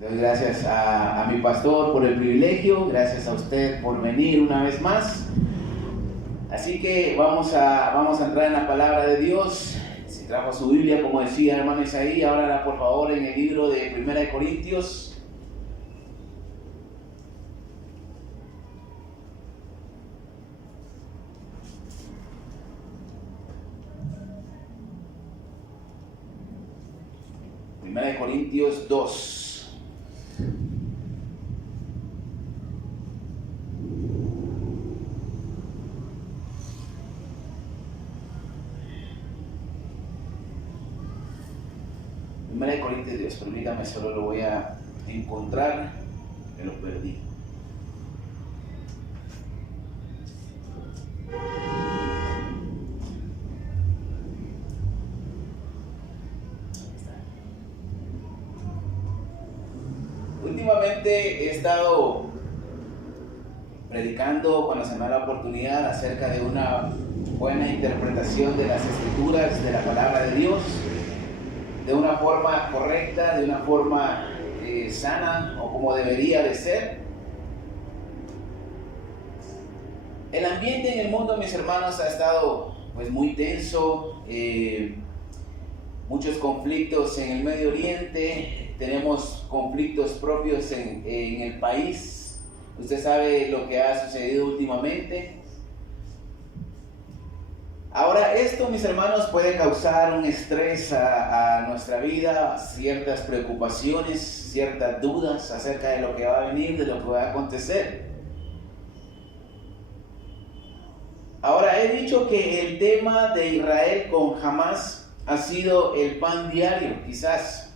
Le doy gracias a mi pastor por el privilegio, gracias a usted por venir una vez más. Así que vamos a entrar en la palabra de Dios. Si trajo su Biblia, como decía hermano Isaí, ábrala por favor en el libro de 1 Corintios. Primera de Corintios 2. Primera de Corintios 2, permítame, solo lo voy a encontrar, que lo perdí. Últimamente he estado predicando cuando se me da la oportunidad acerca de una buena interpretación de las Escrituras, de la palabra de Dios, de una forma correcta, de una forma sana o como debería de ser. El ambiente en el mundo, mis hermanos, ha estado pues muy tenso, muchos conflictos en el Medio Oriente, tenemos conflictos propios en el país. Usted sabe lo que ha sucedido últimamente. Ahora, esto, mis hermanos, puede causar un estrés a nuestra vida, ciertas preocupaciones, ciertas dudas acerca de lo que va a venir, de lo que va a acontecer. Ahora, he dicho que el tema de Israel con Hamás ha sido el pan diario, quizás.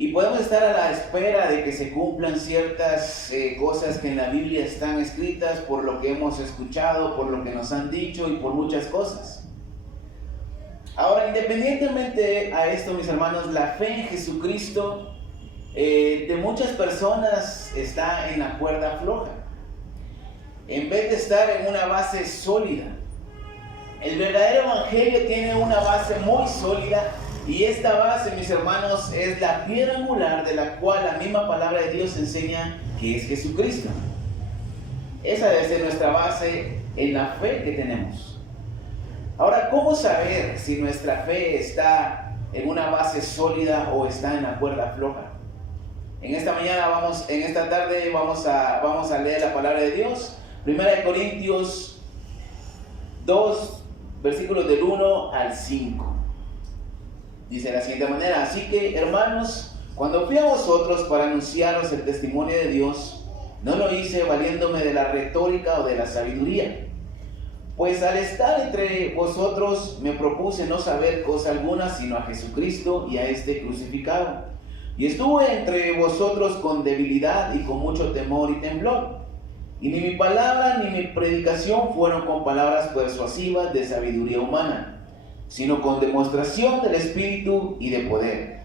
Y podemos estar a la espera de que se cumplan ciertas cosas que en la Biblia están escritas por lo que hemos escuchado, por lo que nos han dicho y por muchas cosas. Ahora, independientemente a esto, mis hermanos, la fe en Jesucristo de muchas personas está en la cuerda floja. En vez de estar en una base sólida, el verdadero evangelio tiene una base muy sólida. Y esta base, mis hermanos, es la piedra angular de la cual la misma palabra de Dios enseña que es Jesucristo. Esa debe ser nuestra base en la fe que tenemos. Ahora, ¿cómo saber si nuestra fe está en una base sólida o está en la cuerda floja? En esta tarde vamos a leer la palabra de Dios. 1 Corintios 2, versículos del 1 al 5. Dice de la siguiente manera: así que, hermanos, cuando fui a vosotros para anunciaros el testimonio de Dios, no lo hice valiéndome de la retórica o de la sabiduría. Pues al estar entre vosotros me propuse no saber cosa alguna sino a Jesucristo y a este crucificado. Y estuve entre vosotros con debilidad y con mucho temor y temblor. Y ni mi palabra ni mi predicación fueron con palabras persuasivas de sabiduría humana, sino con demostración del Espíritu y de poder,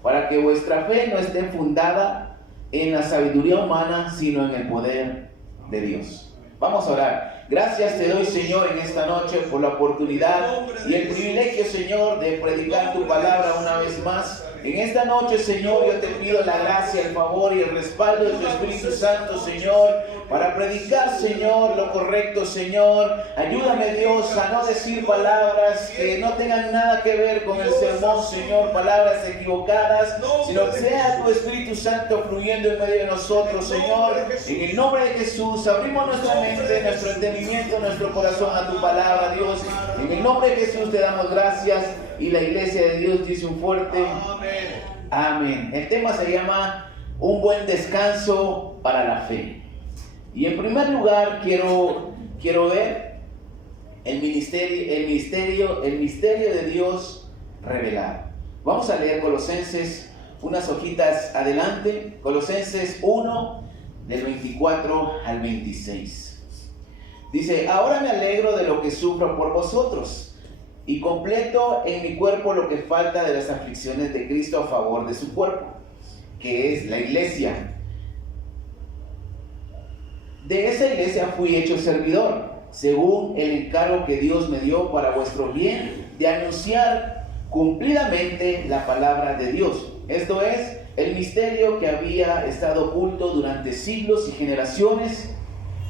para que vuestra fe no esté fundada en la sabiduría humana, sino en el poder de Dios. Vamos a orar. Gracias te doy, Señor, en esta noche por la oportunidad y el privilegio, Señor, de predicar tu palabra una vez más. En esta noche, Señor, yo te pido la gracia, el favor y el respaldo de tu Espíritu Santo, Señor, para predicar, Señor, lo correcto, Señor. Ayúdame, Dios, a no decir palabras que no tengan nada que ver con el sermón, Señor, palabras equivocadas, sino que sea tu Espíritu Santo fluyendo en medio de nosotros, Señor. En el nombre de Jesús, abrimos nuestra mente, nuestro entendimiento, nuestro corazón a tu palabra, Dios. En el nombre de Jesús te damos gracias. Y la iglesia de Dios dice un fuerte amén. Amén. El tema se llama un buen descanso para la fe. Y en primer lugar quiero ver el misterio de Dios revelado. Vamos a leer Colosenses, unas hojitas adelante, Colosenses 1, del 24 al 26. Dice: ahora me alegro de lo que sufro por vosotros, y completo en mi cuerpo lo que falta de las aflicciones de Cristo a favor de su cuerpo, que es la iglesia. De esa iglesia fui hecho servidor, según el encargo que Dios me dio para vuestro bien, de anunciar cumplidamente la palabra de Dios. Esto es, el misterio que había estado oculto durante siglos y generaciones,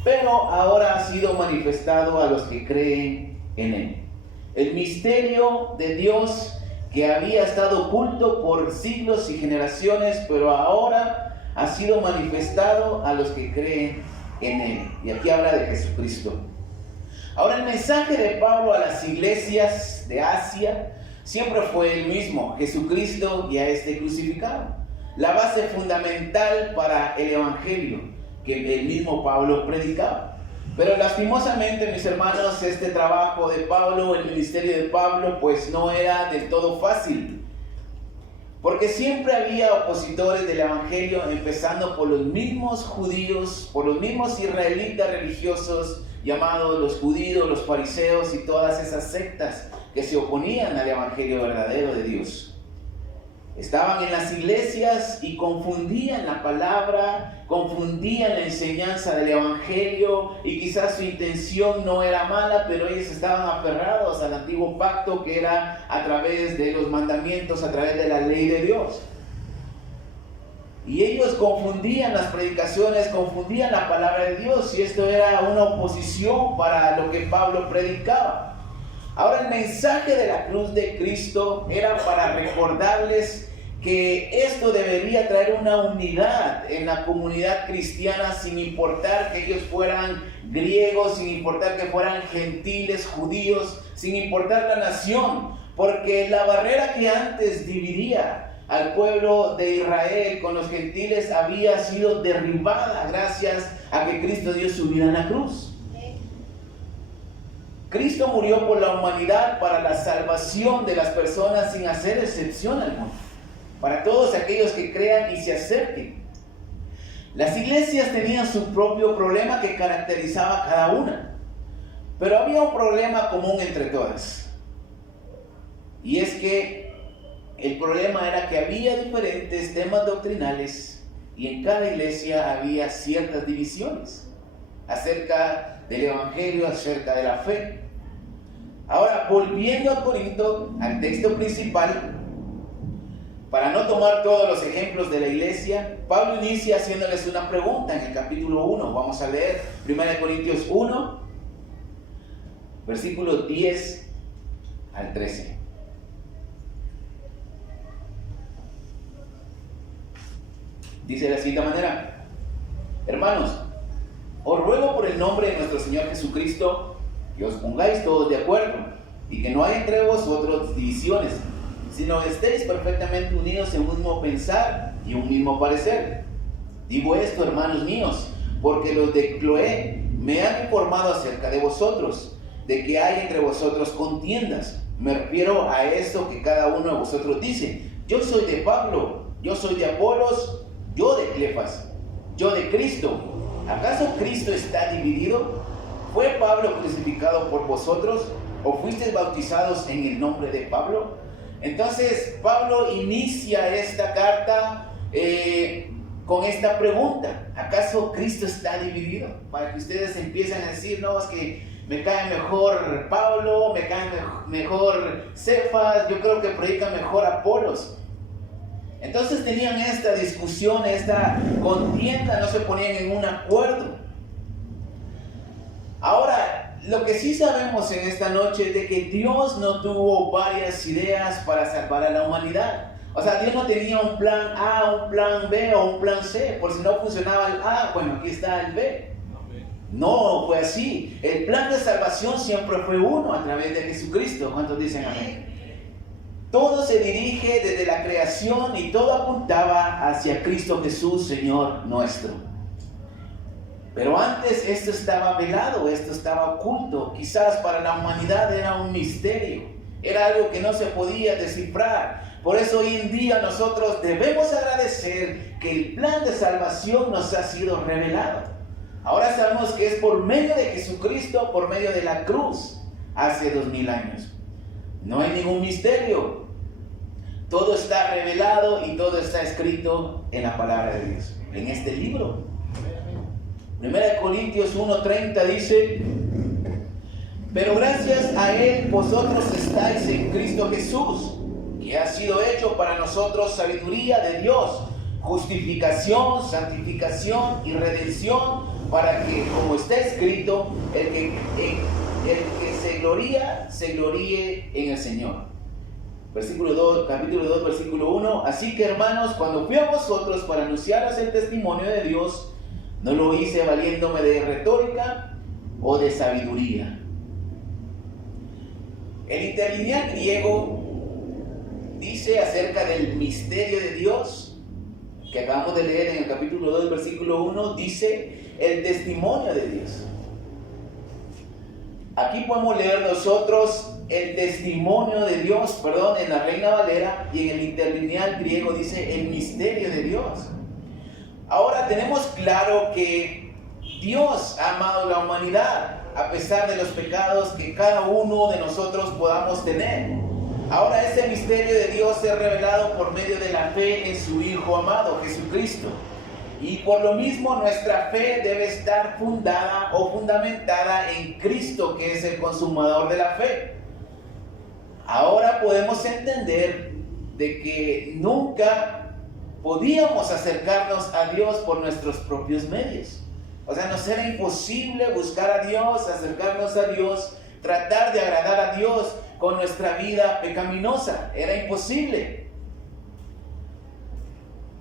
pero ahora ha sido manifestado a los que creen en Él. El misterio de Dios que había estado oculto por siglos y generaciones, pero ahora ha sido manifestado a los que creen en Él. Y aquí habla de Jesucristo. Ahora, el mensaje de Pablo a las iglesias de Asia siempre fue el mismo: Jesucristo y a este crucificado. La base fundamental para el evangelio que el mismo Pablo predicaba. Pero lastimosamente, mis hermanos, este trabajo de Pablo, el ministerio de Pablo, pues no era del todo fácil. Porque siempre había opositores del evangelio, empezando por los mismos judíos, por los mismos israelitas religiosos, llamados los judíos, los fariseos y todas esas sectas que se oponían al evangelio verdadero de Dios. Estaban en las iglesias y confundían la palabra, confundían la enseñanza del evangelio, y quizás su intención no era mala, pero ellos estaban aferrados al antiguo pacto, que era a través de los mandamientos, a través de la ley de Dios. Y ellos confundían las predicaciones, confundían la palabra de Dios, y esto era una oposición para lo que Pablo predicaba. Ahora, el mensaje de la cruz de Cristo era para recordarles que esto debería traer una unidad en la comunidad cristiana, sin importar que ellos fueran griegos, sin importar que fueran gentiles, judíos, sin importar la nación, porque la barrera que antes dividía al pueblo de Israel con los gentiles había sido derribada gracias a que Cristo dio su vida en la cruz. Cristo murió por la humanidad para la salvación de las personas, sin hacer excepción alguna, para todos aquellos que crean y se acerquen. Las iglesias tenían su propio problema que caracterizaba a cada una, pero había un problema común entre todas, y es que el problema era que había diferentes temas doctrinales, y en cada iglesia había ciertas divisiones acerca del evangelio, acerca de la fe. Ahora, volviendo a Corinto, al texto principal, para no tomar todos los ejemplos de la iglesia, Pablo inicia haciéndoles una pregunta en el capítulo 1. Vamos a leer 1 Corintios 1, versículos 10 al 13. Dice de la siguiente manera: hermanos, os ruego por el nombre de nuestro Señor Jesucristo, que os pongáis todos de acuerdo, y que no haya entre vosotros divisiones, sino estéis perfectamente unidos en un mismo pensar y un mismo parecer. Digo esto, hermanos míos, porque los de Cloé me han informado acerca de vosotros, de que hay entre vosotros contiendas. Me refiero a esto que cada uno de vosotros dice: yo soy de Pablo, yo soy de Apolos, yo de Cefas, yo de Cristo. ¿Acaso Cristo está dividido? ¿Fue Pablo crucificado por vosotros? ¿O fuisteis bautizados en el nombre de Pablo? Entonces Pablo inicia esta carta con esta pregunta: ¿acaso Cristo está dividido? Para que ustedes empiecen a decir: no, es que me cae mejor Pablo, me cae mejor Cefas, yo creo que predica mejor Apolos. Entonces tenían esta discusión, esta contienda, no se ponían en un acuerdo. Ahora, lo que sí sabemos en esta noche es de que Dios no tuvo varias ideas para salvar a la humanidad. O sea, Dios no tenía un plan A, un plan B o un plan C. Por si no funcionaba el A, bueno, aquí está el B. No fue así. El plan de salvación siempre fue uno, a través de Jesucristo. ¿Cuántos dicen amén? Todo se dirige desde la creación y todo apuntaba hacia Cristo Jesús, Señor nuestro. Pero antes esto estaba velado, esto estaba oculto. Quizás para la humanidad era un misterio, era algo que no se podía descifrar. Por eso hoy en día nosotros debemos agradecer que el plan de salvación nos ha sido revelado. Ahora sabemos que es por medio de Jesucristo, por medio de la cruz, hace 2000 años. No hay ningún misterio. Todo está revelado y todo está escrito en la palabra de Dios, en este libro. 1 Corintios 1:30 dice: pero gracias a Él vosotros estáis en Cristo Jesús, que ha sido hecho para nosotros sabiduría de Dios, justificación, santificación y redención, para que, como está escrito, el que se gloríe en el Señor. Versículo 2, capítulo 2, versículo 1. Así que, hermanos, cuando fui a vosotros para anunciaros el testimonio de Dios, no lo hice valiéndome de retórica o de sabiduría. El interlineal griego dice acerca del misterio de Dios, que acabamos de leer en el capítulo 2, versículo 1, dice el testimonio de Dios. Aquí podemos leer nosotros el testimonio de Dios, en la Reina Valera, y en el interlineal griego dice el misterio de Dios. Ahora tenemos claro que Dios ha amado la humanidad, a pesar de los pecados que cada uno de nosotros podamos tener. Ahora ese misterio de Dios es revelado por medio de la fe en su Hijo amado, Jesucristo. Y por lo mismo nuestra fe debe estar fundada o fundamentada en Cristo, que es el consumador de la fe. Ahora podemos entender de que nunca podíamos acercarnos a Dios por nuestros propios medios. O sea, nos era imposible buscar a Dios, acercarnos a Dios, tratar de agradar a Dios con nuestra vida pecaminosa. Era imposible.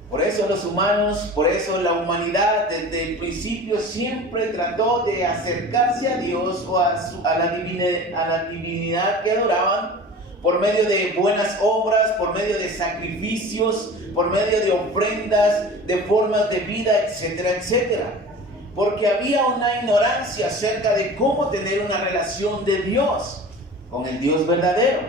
Por eso los humanos, por eso la humanidad desde el principio siempre trató de acercarse a Dios o a la divinidad que adoraban por medio de buenas obras, por medio de sacrificios, por medio de ofrendas, de formas de vida, etcétera, etcétera. Porque había una ignorancia acerca de cómo tener una relación de Dios con el Dios verdadero.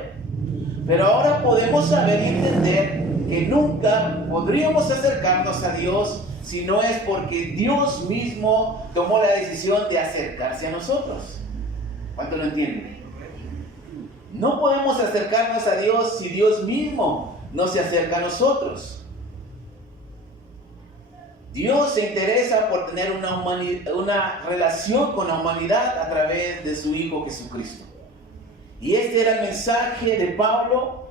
Pero ahora podemos saber y entender que nunca podríamos acercarnos a Dios si no es porque Dios mismo tomó la decisión de acercarse a nosotros. ¿Cuánto lo entienden? No podemos acercarnos a Dios si Dios mismo no se acerca a nosotros. Dios se interesa por tener una relación con la humanidad a través de su Hijo Jesucristo. Y este era el mensaje de Pablo,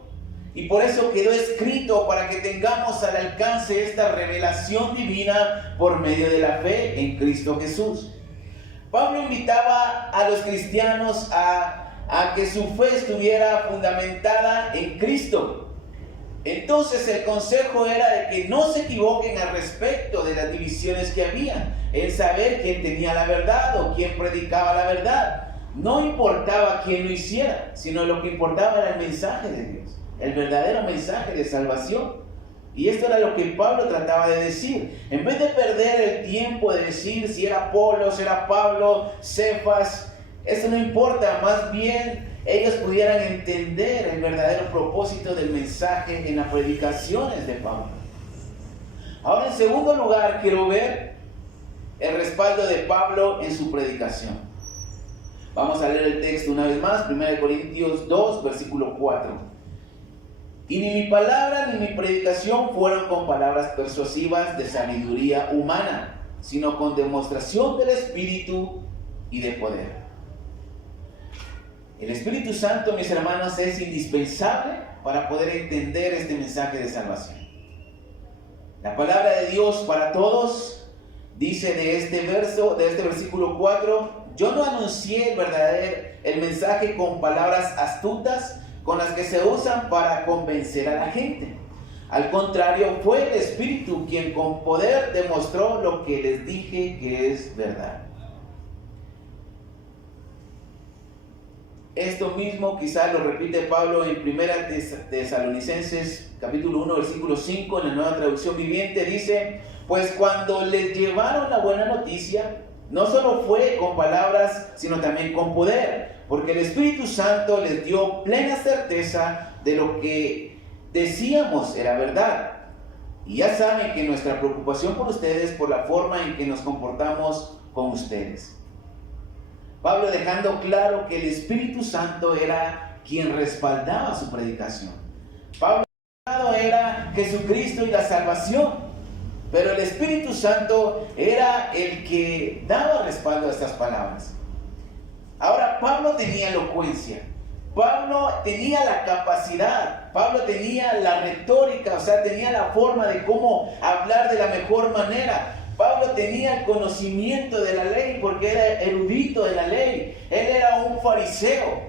y por eso quedó escrito para que tengamos al alcance esta revelación divina por medio de la fe en Cristo Jesús. Pablo invitaba a los cristianos a que su fe estuviera fundamentada en Cristo. Entonces el consejo era de que no se equivoquen al respecto de las divisiones que había, en saber quién tenía la verdad o quién predicaba la verdad. No importaba quién lo hiciera, sino lo que importaba era el mensaje de Dios, el verdadero mensaje de salvación. Y esto era lo que Pablo trataba de decir. En vez de perder el tiempo de decir si era Apolo, si era Pablo, Cefas, eso no importa, más bien ellos pudieran entender el verdadero propósito del mensaje en las predicaciones de Pablo. Ahora, en segundo lugar, quiero ver el respaldo de Pablo en su predicación. Vamos a leer el texto una vez más, 1 Corintios 2, versículo 4. Y ni mi palabra ni mi predicación fueron con palabras persuasivas de sabiduría humana, sino con demostración del Espíritu y de poder. El Espíritu Santo, mis hermanos, es indispensable para poder entender este mensaje de salvación. La palabra de Dios para todos dice de este versículo 4: yo no anuncié el mensaje con palabras astutas con las que se usan para convencer a la gente. Al contrario, fue el Espíritu quien con poder demostró lo que les dije que es verdad. Esto mismo quizás lo repite Pablo en 1 Tesalonicenses capítulo 1 versículo 5 en la Nueva Traducción Viviente. Dice: pues cuando les llevaron la buena noticia, no solo fue con palabras, sino también con poder, porque el Espíritu Santo les dio plena certeza de lo que decíamos era verdad. Y ya saben que nuestra preocupación por ustedes por la forma en que nos comportamos con ustedes. Pablo dejando claro que el Espíritu Santo era quien respaldaba su predicación. Pablo era Jesucristo y la salvación, pero el Espíritu Santo era el que daba respaldo a estas palabras. Ahora, Pablo tenía elocuencia, Pablo tenía la capacidad, Pablo tenía la retórica, o sea, tenía la forma de cómo hablar de la mejor manera. Pablo tenía el conocimiento de la ley porque era erudito de la ley. Él era un fariseo.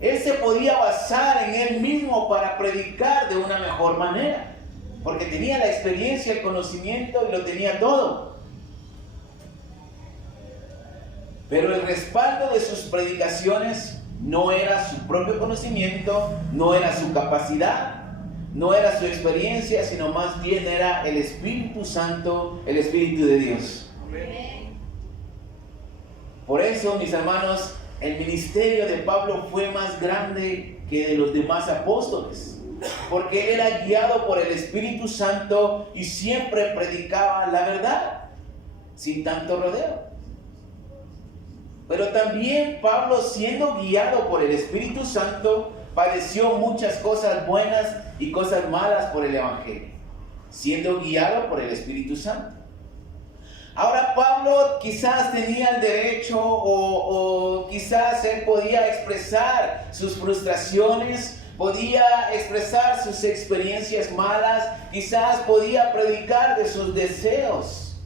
Él se podía basar en él mismo para predicar de una mejor manera, porque tenía la experiencia, el conocimiento y lo tenía todo. Pero el respaldo de sus predicaciones no era su propio conocimiento, no era su capacidad, no era su experiencia, sino más bien era el Espíritu Santo, el Espíritu de Dios. Amén. Por eso, mis hermanos, el ministerio de Pablo fue más grande que de los demás apóstoles, porque él era guiado por el Espíritu Santo y siempre predicaba la verdad, sin tanto rodeo. Pero también Pablo, siendo guiado por el Espíritu Santo, padeció muchas cosas buenas y cosas malas por el Evangelio, siendo guiado por el Espíritu Santo. Ahora Pablo quizás tenía el derecho o quizás él podía expresar sus frustraciones, podía expresar sus experiencias malas, quizás podía predicar de sus deseos,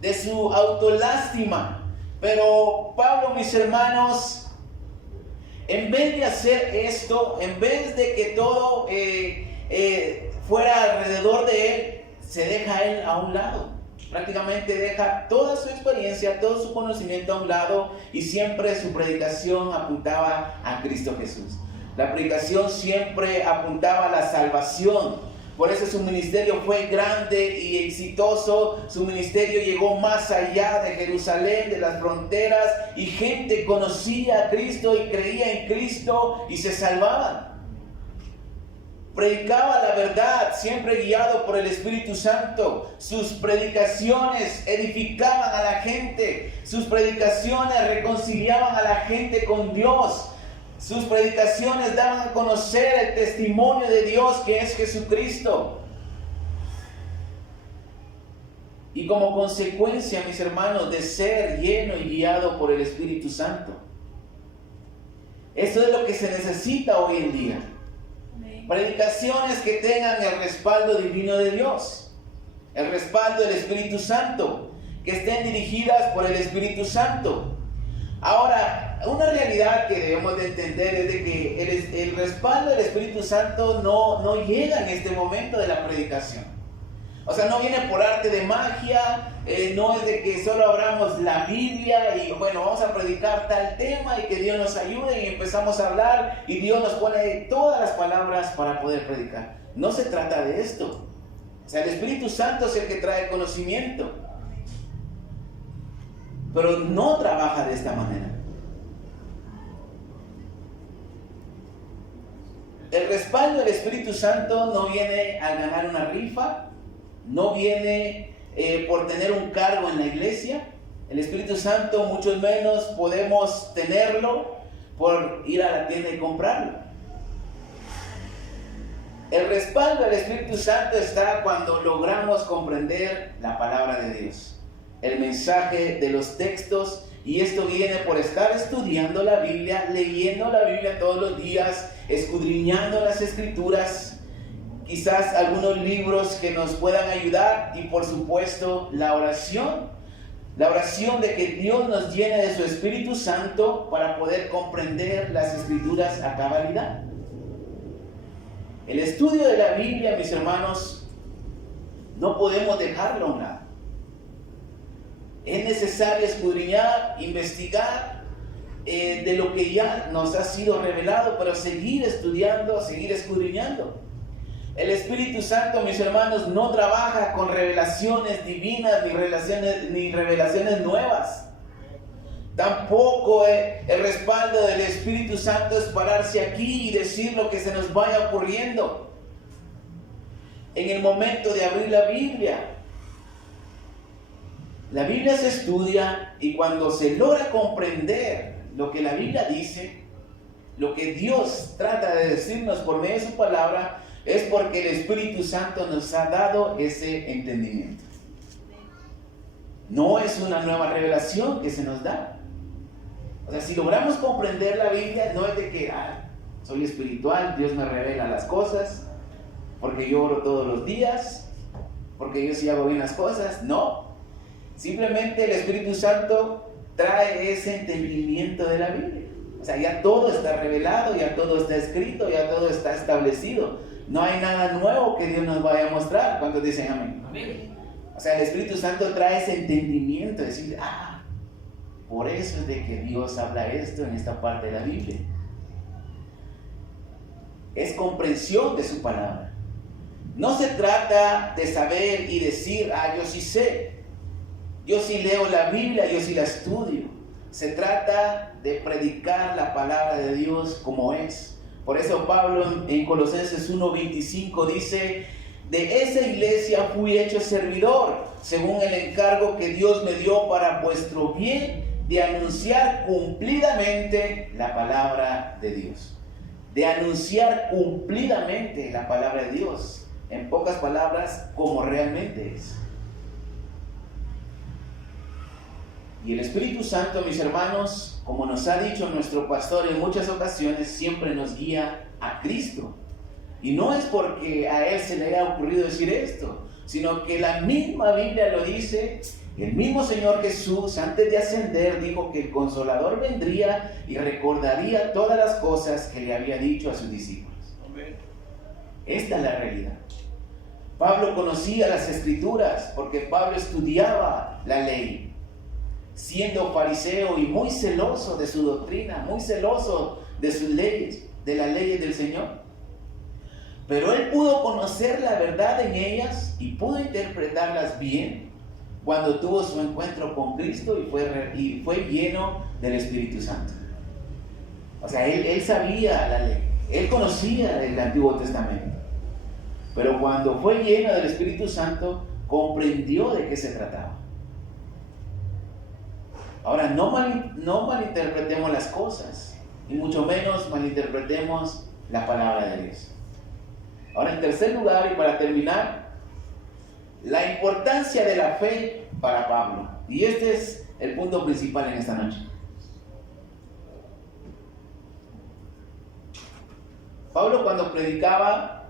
de su autolástima. Pero Pablo, mis hermanos, en vez de hacer esto, en vez de que todo fuera alrededor de él, se deja a él a un lado. Prácticamente deja toda su experiencia, todo su conocimiento a un lado y siempre su predicación apuntaba a Cristo Jesús. La predicación siempre apuntaba a la salvación. Por eso su ministerio fue grande y exitoso. Su ministerio llegó más allá de Jerusalén, de las fronteras, y gente conocía a Cristo y creía en Cristo y se salvaban. Predicaba la verdad, siempre guiado por el Espíritu Santo. Sus predicaciones edificaban a la gente. Sus predicaciones reconciliaban a la gente con Dios. Sus predicaciones daban a conocer el testimonio de Dios, que es Jesucristo. Y como consecuencia, mis hermanos, de ser lleno y guiado por el Espíritu Santo. Esto es lo que se necesita hoy en día. Predicaciones que tengan el respaldo divino de Dios, el respaldo del Espíritu Santo, que estén dirigidas por el Espíritu Santo. Ahora, una realidad que debemos de entender es de que el respaldo del Espíritu Santo no llega en este momento de la predicación. O sea, no viene por arte de magia, no es de que solo abramos la Biblia y bueno, vamos a predicar tal tema y que Dios nos ayude y empezamos a hablar y Dios nos pone todas las palabras para poder predicar. No se trata de esto. O sea, el Espíritu Santo es el que trae conocimiento, pero no trabaja de esta manera. El respaldo del Espíritu Santo no viene a ganar una rifa, no viene por tener un cargo en la iglesia. El Espíritu Santo mucho menos podemos tenerlo por ir a la tienda y comprarlo. El respaldo del Espíritu Santo está cuando logramos comprender la palabra de Dios, el mensaje de los textos, y esto viene por estar estudiando la Biblia, leyendo la Biblia todos los días, escudriñando las Escrituras, quizás algunos libros que nos puedan ayudar y por supuesto la oración de que Dios nos llene de su Espíritu Santo para poder comprender las Escrituras a cabalidad. El estudio de la Biblia, mis hermanos, no podemos dejarlo a un lado. Es necesario escudriñar, investigar de lo que ya nos ha sido revelado, pero seguir estudiando, seguir escudriñando. El Espíritu Santo, mis hermanos, no trabaja con revelaciones divinas ni revelaciones nuevas. Tampoco el respaldo del Espíritu Santo es pararse aquí y decir lo que se nos vaya ocurriendo en el momento de abrir la Biblia. La Biblia se estudia y cuando se logra comprender lo que la Biblia dice, lo que Dios trata de decirnos por medio de su palabra, es porque el Espíritu Santo nos ha dado ese entendimiento. No es una nueva revelación que se nos da. O sea, si logramos comprender la Biblia, no es de que soy espiritual, Dios me revela las cosas, porque yo oro todos los días, porque yo sí hago bien las cosas. No, simplemente el Espíritu Santo trae ese entendimiento de la Biblia. O sea, ya todo está revelado, ya todo está escrito, ya todo está establecido. No hay nada nuevo que Dios nos vaya a mostrar. ¿Cuántos dicen amén? Amén. O sea, el Espíritu Santo trae ese entendimiento, decir, por eso es de que Dios habla esto en esta parte de la Biblia. Es comprensión de su palabra. No se trata de saber y decir, yo sí sé, yo sí leo la Biblia, yo sí la estudio. Se trata de predicar la palabra de Dios como es. Por eso Pablo en Colosenses 1:25 dice, de esa iglesia fui hecho servidor, según el encargo que Dios me dio para vuestro bien, de anunciar cumplidamente la palabra de Dios. De anunciar cumplidamente la palabra de Dios. En pocas palabras, como realmente es. Y el Espíritu Santo, mis hermanos, como nos ha dicho nuestro pastor en muchas ocasiones, siempre nos guía a Cristo. Y no es porque a él se le haya ocurrido decir esto, sino que la misma Biblia lo dice. El mismo Señor Jesús, antes de ascender, dijo que el Consolador vendría y recordaría todas las cosas que le había dicho a sus discípulos. Amén. Esta es la realidad. Pablo conocía las Escrituras porque Pablo estudiaba la ley, siendo fariseo y muy celoso de su doctrina, muy celoso de sus leyes, de las leyes del Señor. Pero él pudo conocer la verdad en ellas y pudo interpretarlas bien cuando tuvo su encuentro con Cristo y fue lleno del Espíritu Santo. O sea, él sabía la ley, él conocía el Antiguo Testamento, pero cuando fue lleno del Espíritu Santo, comprendió de qué se trataba. Ahora, no malinterpretemos las cosas, y mucho menos malinterpretemos la palabra de Dios. Ahora, en tercer lugar, y para terminar, la importancia de la fe para Pablo. Y este es el punto principal en esta noche. Pablo, cuando predicaba,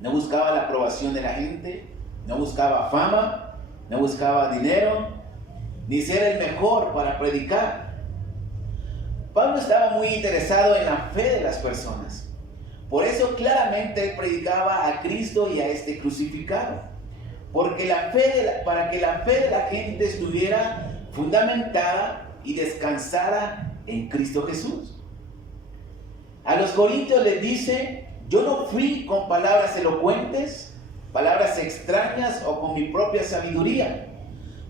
no buscaba la aprobación de la gente, no buscaba fama, no buscaba dinero, ni ser el mejor para predicar. Pablo estaba muy interesado en la fe de las personas. Por eso claramente él predicaba a Cristo y a este crucificado. Porque para que la fe de la gente estuviera fundamentada y descansara en Cristo Jesús. A los corintios les dice, yo no fui con palabras elocuentes, palabras extrañas o con mi propia sabiduría.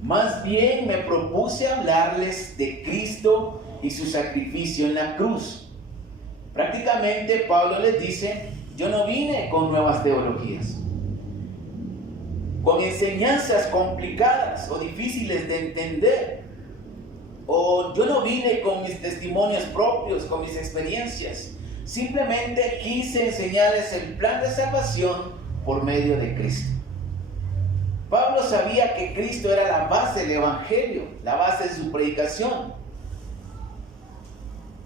Más bien me propuse hablarles de Cristo y su sacrificio en la cruz. Prácticamente Pablo les dice, yo no vine con nuevas teologías, con enseñanzas complicadas o difíciles de entender, o yo no vine con mis testimonios propios, con mis experiencias. Simplemente quise enseñarles el plan de salvación por medio de Cristo. Pablo sabía que Cristo era la base del Evangelio, la base de su predicación.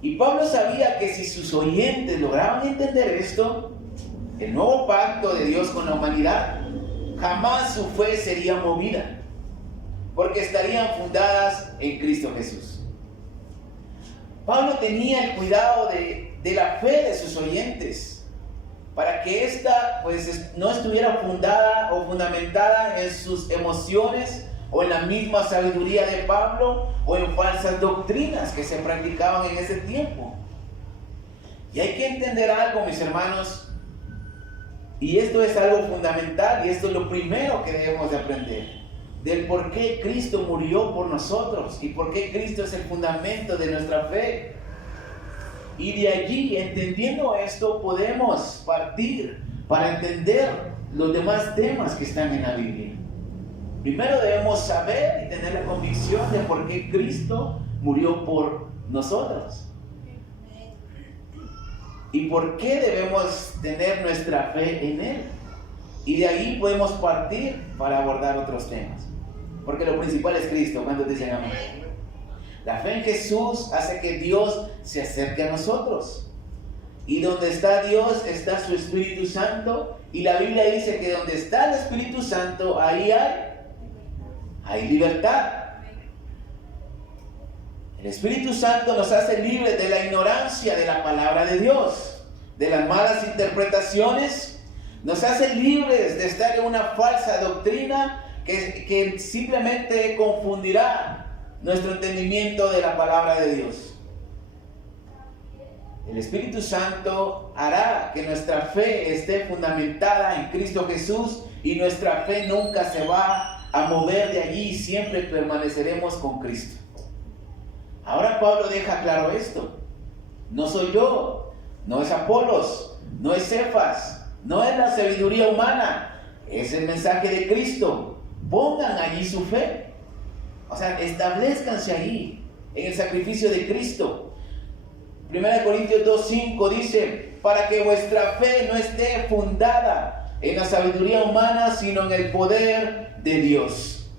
Y Pablo sabía que si sus oyentes lograban entender esto, el nuevo pacto de Dios con la humanidad, jamás su fe sería movida, porque estarían fundadas en Cristo Jesús. Pablo tenía el cuidado de la fe de sus oyentes, para que ésta no estuviera fundada o fundamentada en sus emociones o en la misma sabiduría de Pablo o en falsas doctrinas que se practicaban en ese tiempo. Y hay que entender algo, mis hermanos, y esto es algo fundamental y esto es lo primero que debemos de aprender, del por qué Cristo murió por nosotros y por qué Cristo es el fundamento de nuestra fe. Y de allí, entendiendo esto, podemos partir para entender los demás temas que están en la Biblia. Primero debemos saber y tener la convicción de por qué Cristo murió por nosotros. Y por qué debemos tener nuestra fe en Él. Y de ahí podemos partir para abordar otros temas. Porque lo principal es Cristo. ¿Cuántos dicen amén? La fe en Jesús hace que Dios se acerque a nosotros. Y donde está Dios está su Espíritu Santo. Y la Biblia dice que donde está el Espíritu Santo, ahí hay libertad. El Espíritu Santo nos hace libres de la ignorancia de la palabra de Dios, de las malas interpretaciones. Nos hace libres de estar en una falsa doctrina que simplemente confundirá nuestro entendimiento de la palabra de Dios. El Espíritu Santo hará que nuestra fe esté fundamentada en Cristo Jesús y nuestra fe nunca se va a mover de allí, siempre permaneceremos con Cristo. Ahora Pablo deja claro esto. No soy yo, no es Apolos, no es Cefas, no es la sabiduría humana, es el mensaje de Cristo. Pongan allí su fe. O sea, establezcanse ahí en el sacrificio de Cristo. 1 Corintios 2:5 dice, para que vuestra fe no esté fundada en la sabiduría humana, sino en el poder de Dios.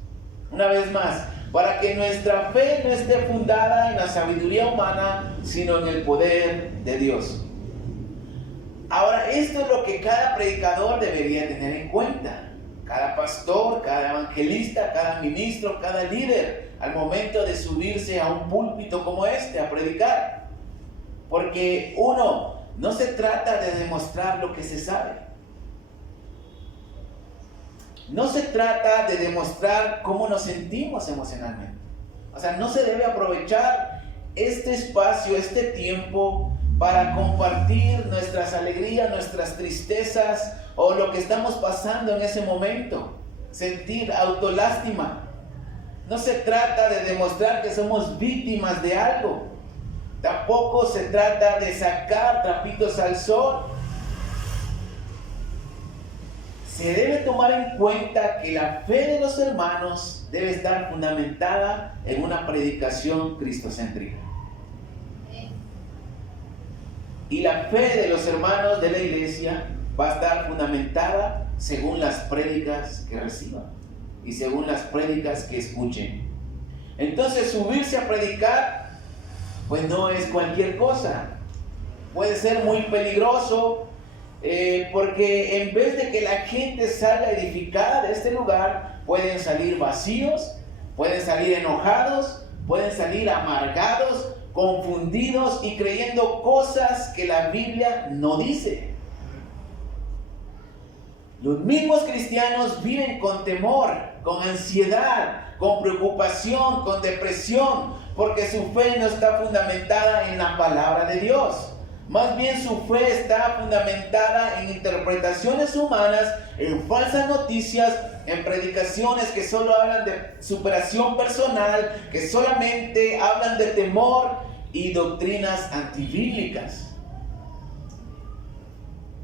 Una vez más, para que nuestra fe no esté fundada en la sabiduría humana, sino en el poder de Dios. Ahora, esto es lo que cada predicador debería tener en cuenta. Cada pastor, cada evangelista, cada ministro, cada líder, al momento de subirse a un púlpito como este a predicar. Porque no se trata de demostrar lo que se sabe. No se trata de demostrar cómo nos sentimos emocionalmente. O sea, no se debe aprovechar este espacio, este tiempo para compartir nuestras alegrías, nuestras tristezas o lo que estamos pasando en ese momento. Sentir autolástima. No se trata de demostrar que somos víctimas de algo. Tampoco se trata de sacar trapitos al sol. Se debe tomar en cuenta que la fe de los hermanos debe estar fundamentada en una predicación cristocéntrica. Y la fe de los hermanos de la iglesia va a estar fundamentada según las prédicas que reciban y según las prédicas que escuchen. Entonces, subirse a predicar pues no es cualquier cosa. Puede ser muy peligroso porque en vez de que la gente salga edificada de este lugar, pueden salir vacíos, pueden salir enojados, pueden salir amargados, confundidos y creyendo cosas que la Biblia no dice. Los mismos cristianos viven con temor, con ansiedad, con preocupación, con depresión, porque su fe no está fundamentada en la palabra de Dios. Más bien su fe está fundamentada en interpretaciones humanas, en falsas noticias, en predicaciones que solo hablan de superación personal, que solamente hablan de temor y doctrinas antibíblicas.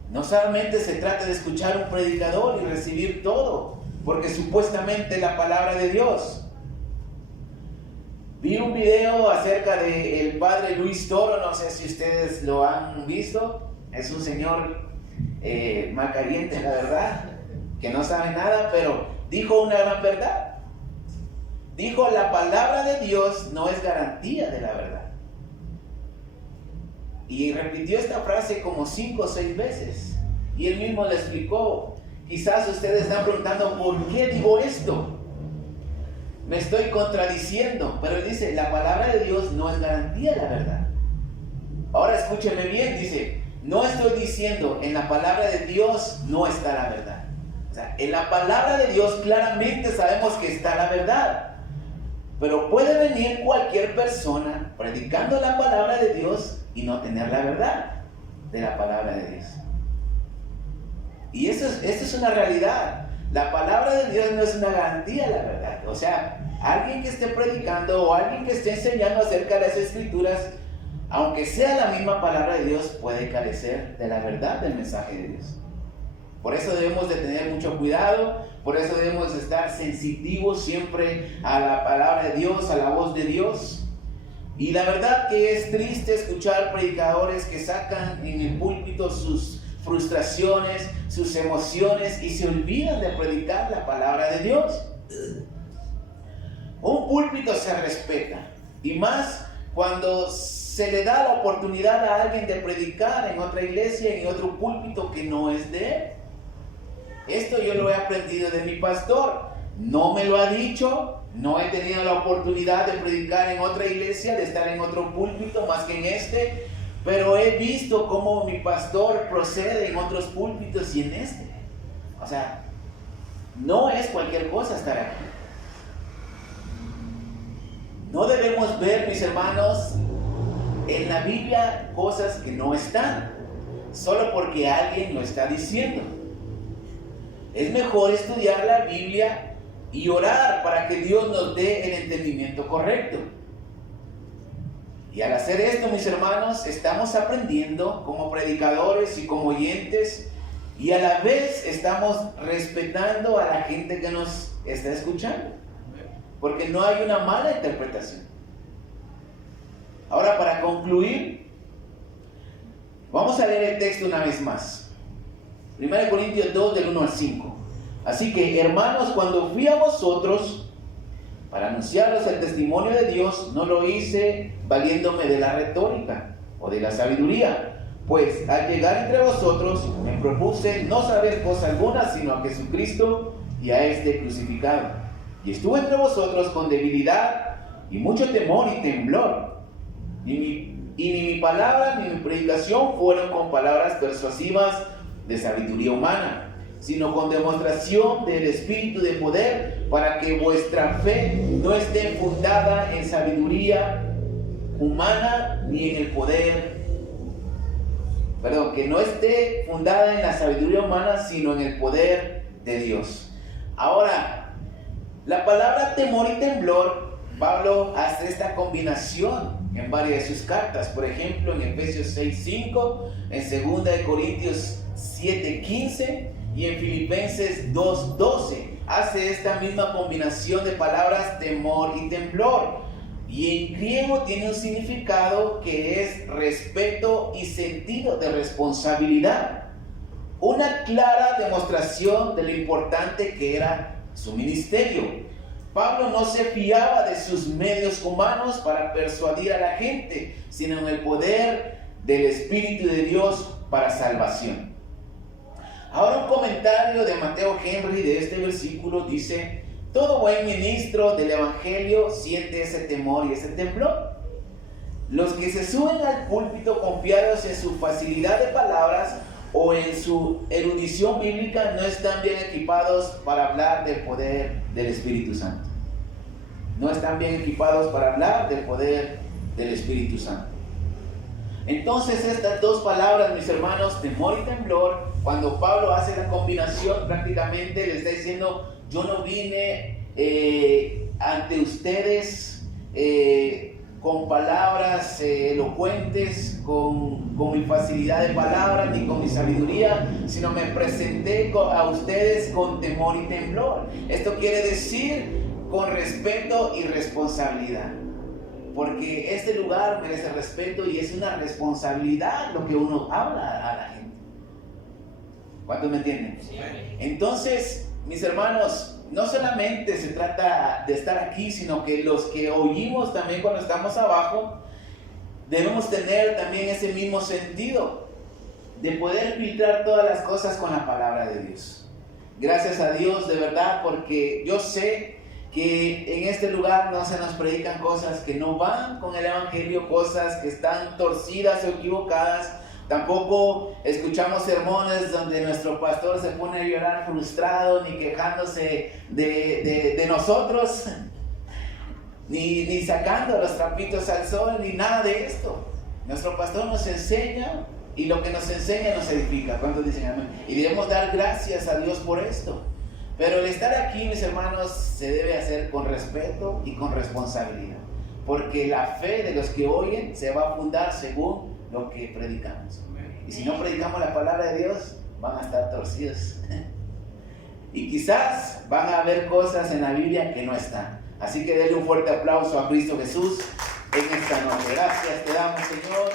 No solamente se trata de escuchar un predicador y recibir todo, porque supuestamente es la palabra de Dios. Vi un video acerca del padre Luis Toro, no sé si ustedes lo han visto. Es un señor malcaliente, la verdad, que no sabe nada, pero dijo una gran verdad. Dijo, la palabra de Dios no es garantía de la verdad. Y repitió esta frase como 5 o 6 veces. Y él mismo le explicó. Quizás ustedes están preguntando, ¿por qué digo esto? Me estoy contradiciendo, pero él dice, la palabra de Dios no es garantía de la verdad. Ahora escúcheme bien, dice, no estoy diciendo, en la palabra de Dios no está la verdad. O sea, en la palabra de Dios claramente sabemos que está la verdad. Pero puede venir cualquier persona predicando la palabra de Dios y no tener la verdad de la palabra de Dios. Y esto es una realidad. La palabra de Dios no es una garantía de la verdad. O sea, alguien que esté predicando o alguien que esté enseñando acerca de las escrituras, aunque sea la misma palabra de Dios, puede carecer de la verdad del mensaje de Dios. Por eso debemos de tener mucho cuidado, por eso debemos de estar sensitivos siempre a la palabra de Dios, a la voz de Dios. Y la verdad que es triste escuchar predicadores que sacan en el púlpito sus frustraciones, sus emociones y se olvidan de predicar la palabra de Dios. Un púlpito se respeta, y más cuando se le da la oportunidad a alguien de predicar en otra iglesia, en otro púlpito que no es de él. Esto yo lo he aprendido de mi pastor. No me lo ha dicho, no he tenido la oportunidad de predicar en otra iglesia, de estar en otro púlpito más que en este, pero he visto cómo mi pastor procede en otros púlpitos y en este. O sea, no es cualquier cosa estar aquí. No debemos ver, mis hermanos, en la Biblia cosas que no están, solo porque alguien lo está diciendo. Es mejor estudiar la Biblia y orar para que Dios nos dé el entendimiento correcto. Y al hacer esto, mis hermanos, estamos aprendiendo como predicadores y como oyentes, y a la vez estamos respetando a la gente que nos está escuchando, porque no hay una mala interpretación. Ahora, para concluir, vamos a leer el texto una vez más. 1 Corintios 2, del 1 al 5. Así que, hermanos, cuando fui a vosotros para anunciaros el testimonio de Dios, no lo hice valiéndome de la retórica o de la sabiduría, pues al llegar entre vosotros me propuse no saber cosa alguna sino a Jesucristo y a este crucificado. Y estuve entre vosotros con debilidad y mucho temor y temblor. Y ni mi palabra ni mi predicación fueron con palabras persuasivas de sabiduría humana, sino con demostración del Espíritu de poder, para que vuestra fe no esté fundada en sabiduría humana ni en el poder. Que no esté fundada en la sabiduría humana, sino en el poder de Dios. Ahora, la palabra temor y temblor, Pablo hace esta combinación en varias de sus cartas. Por ejemplo, en Efesios 6:5, en 2 Corintios 7:15 y en Filipenses 2:12. Hace esta misma combinación de palabras temor y temblor. Y en griego tiene un significado que es respeto y sentido de responsabilidad. Una clara demostración de lo importante que era su ministerio. Pablo no se fiaba de sus medios humanos para persuadir a la gente, sino en el poder del Espíritu de Dios para salvación. Ahora un comentario de Mateo Henry de este versículo dice: todo buen ministro del Evangelio siente ese temor y ese temblor. Los que se suben al púlpito confiados en su facilidad de palabras o en su erudición bíblica no están bien equipados para hablar del poder del Espíritu Santo. No están bien equipados para hablar del poder del Espíritu Santo. Entonces estas dos palabras, mis hermanos, temor y temblor, cuando Pablo hace la combinación, prácticamente le está diciendo: yo no vine ante ustedes con palabras elocuentes, con mi facilidad de palabra, ni con mi sabiduría, sino me presenté a ustedes con temor y temblor. Esto quiere decir con respeto y responsabilidad, porque este lugar merece respeto y es una responsabilidad lo que uno habla a la gente. ¿Cuántos me entienden? Sí. Entonces, mis hermanos, no solamente se trata de estar aquí, sino que los que oímos también cuando estamos abajo, debemos tener también ese mismo sentido de poder filtrar todas las cosas con la palabra de Dios. Gracias a Dios, de verdad, porque yo sé que en este lugar no se nos predican cosas que no van con el Evangelio, cosas que están torcidas o equivocadas. Tampoco escuchamos sermones donde nuestro pastor se pone a llorar frustrado, ni quejándose de nosotros, ni sacando los trapitos al sol, ni nada de esto. Nuestro pastor nos enseña, y lo que nos enseña nos edifica. ¿Cuántos dicen amén? Y debemos dar gracias a Dios por esto. Pero el estar aquí, mis hermanos, se debe hacer con respeto y con responsabilidad, porque la fe de los que oyen se va a fundar según lo que predicamos. Y si no predicamos la palabra de Dios, van a estar torcidos. Y quizás van a haber cosas en la Biblia que no están. Así que denle un fuerte aplauso a Cristo Jesús en esta noche. Gracias te damos, Señor.